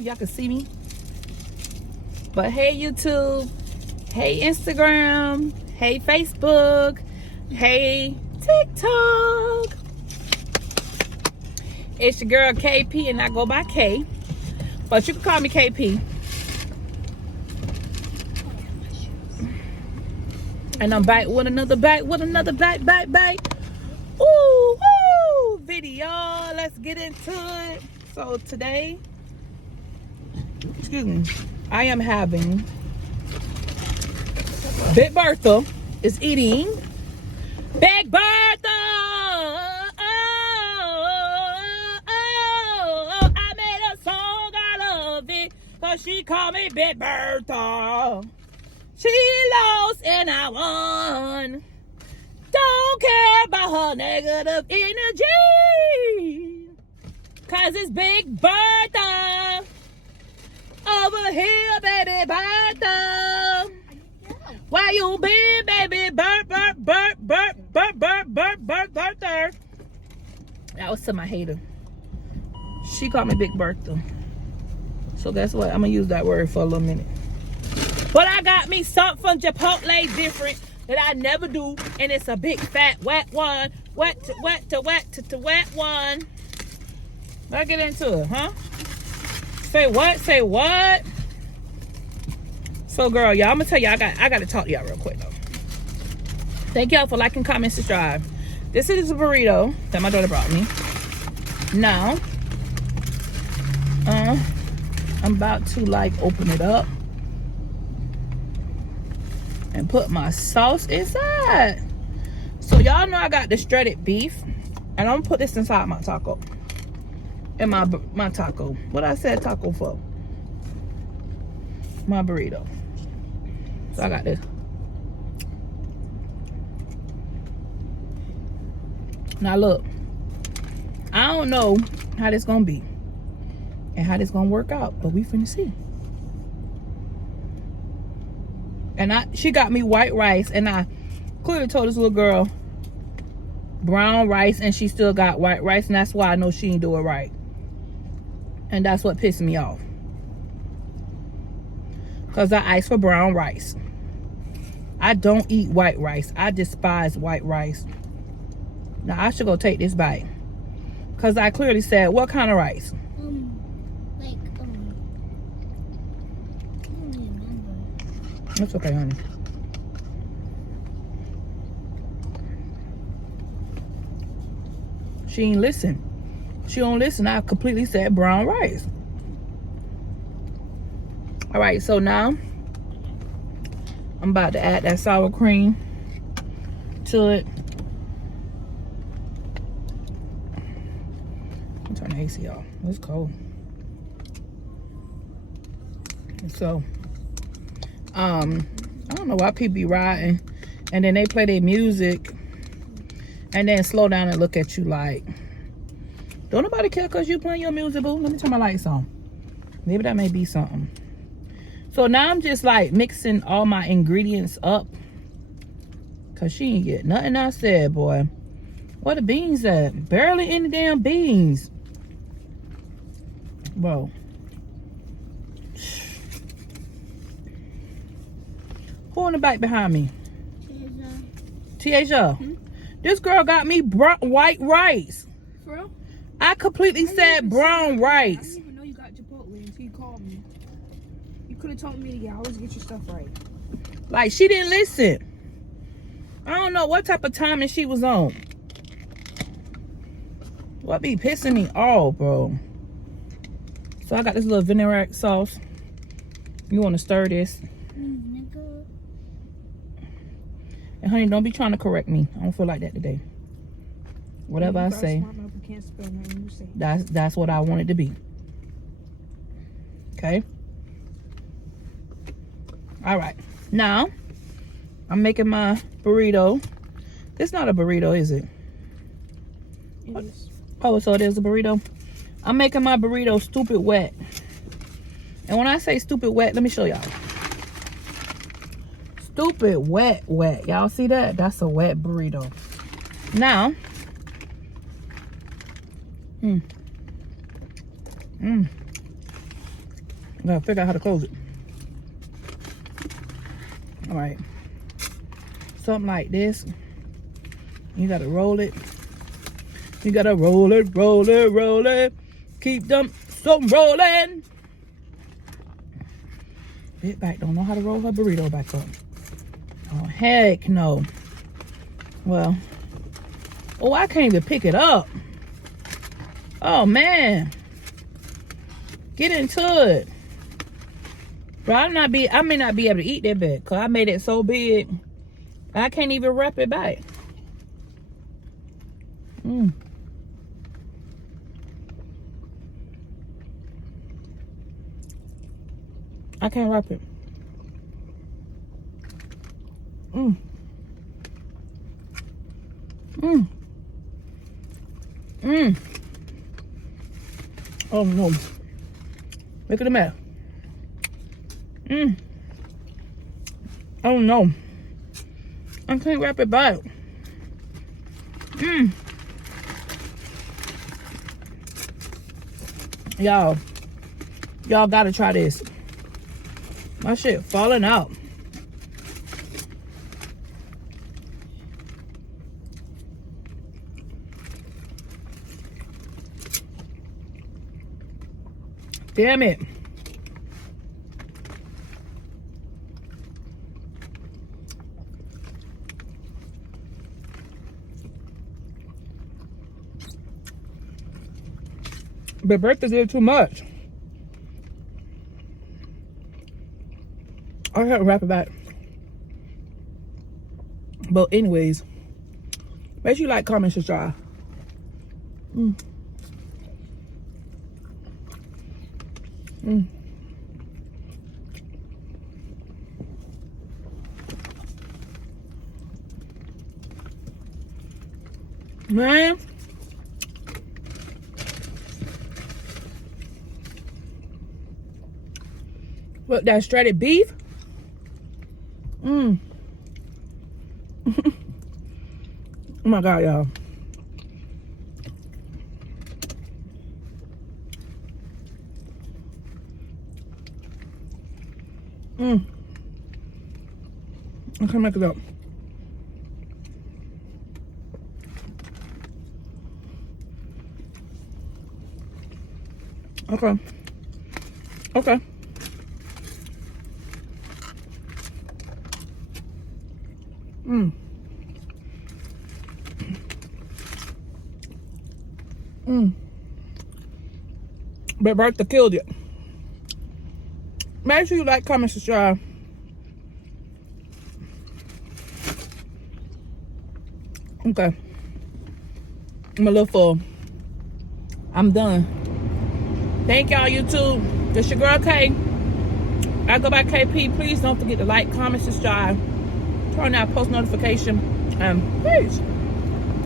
if y'all can see me. But hey YouTube, hey Instagram, hey Facebook, hey TikTok. It's your girl KP and I go by K. But you can call me KP. And I'm back with another bite. Ooh, woo, video. Let's get into it. So today, excuse me, I am having Big Bertha is eating Big Bertha. I made a song, I love it, cause she called me Big Bertha. She lost and I won. Don't care about her negative energy, cause it's Big Bertha over here, baby Bertha. Where you been, baby? Bertha. That was to my hater. She called me Big Bertha. So guess what? I'm gonna use that word for a little minute. But I got me something from Chipotle different that I never do, and it's a big fat wet one. Wet one. Let's get into it, huh? Say what? Say what? So girl, y'all, I'm gonna tell y'all, I gotta talk to y'all real quick though. Thank y'all for liking, comment, subscribe. This is a burrito that my daughter brought me. Now, I'm about to like open it up and put my sauce inside. So y'all know I got the shredded beef, and I'm gonna put this inside my taco. In my taco. What I said taco for? My burrito. So I got this. Now look, I don't know how this gonna be and how this gonna work out, but we finna see. And she got me white rice, and I clearly told this little girl brown rice, and she still got white rice, and that's why I know she ain't do it right. And that's what pissed me off, because I asked for brown rice. I don't eat white rice. I despise white rice. Now I should go take this bite, because I clearly said, what kind of rice? I don't remember. That's okay, honey. She ain't listen. She don't listen. I completely said brown rice. All right, so now I'm about to add that sour cream to it. I'll turn the AC off. It's cold. So, I don't know why people be riding and then they play their music and then slow down and look at you like, don't nobody care because you playing your music, boo. Let me turn my lights on. Maybe that may be something. So now I'm just like mixing all my ingredients up, because she ain't get nothing I said, boy. Where the beans at? Barely any damn beans. Bro. Who in the back behind me? Tiaja. This girl got me white rice. For real? I completely said brown rice. I didn't even know you got Chipotle until you called me. You could have told me to always get your stuff right. Like, she didn't listen. I don't know what type of timing she was on. What be pissing me off, bro? So I got this little vinaigrette sauce. You want to stir this. And honey, don't be trying to correct me. I don't feel like that today. Whatever I say, that's what I want it to be. Okay? All right. Now, I'm making my burrito. It's not a burrito, is it? It is. Oh, so it is a burrito? I'm making my burrito stupid wet. And when I say stupid wet, let me show y'all. Stupid wet. Y'all see that? That's a wet burrito. Now, Gotta figure out how to close it. All right. Something like this. You gotta roll it. You gotta roll it, roll it, roll it. Keep them some rolling. Big back don't know how to roll her burrito back up. Oh, heck no. Well, oh, I can't even pick it up. Oh, man. Get into it. Bro, I may not be able to eat that big because I made it so big. I can't even wrap it back. I can't wrap it. Oh no. Look at the mess. Oh no. I can't wrap it back. Y'all gotta try this. My shit falling out. Damn it. But Bertha did too much. I had to wrap it back. But anyways, make sure you like, comment, subscribe. Man. What, that shredded beef? Oh my God, y'all. I can't make it up. Okay. Okay. But Bertha killed it. Make sure you like, comment, subscribe. Okay. I'm a little full. I'm done. Thank y'all, YouTube. This your girl K. I go by KP. Please don't forget to like, comment, subscribe, turn on post notification, and peace.